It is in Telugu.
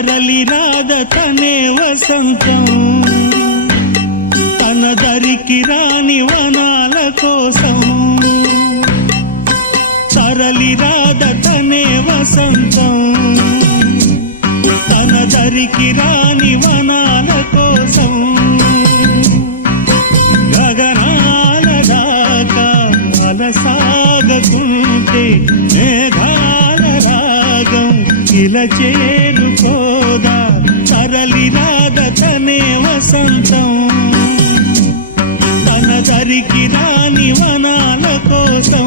తరలి రాద తనే వసంతం తన దరికి రాని వనాల కోసం తరలి రాద తనే వసంతం తన దరికి రాని వనాల కోసం గగనాల దాకా అలసాగకుంటే మేఘాల రాగం ఇలా చేరుకోదా తరలి రాద తనే వసంతం తన దరికి రాని వనాల కోసం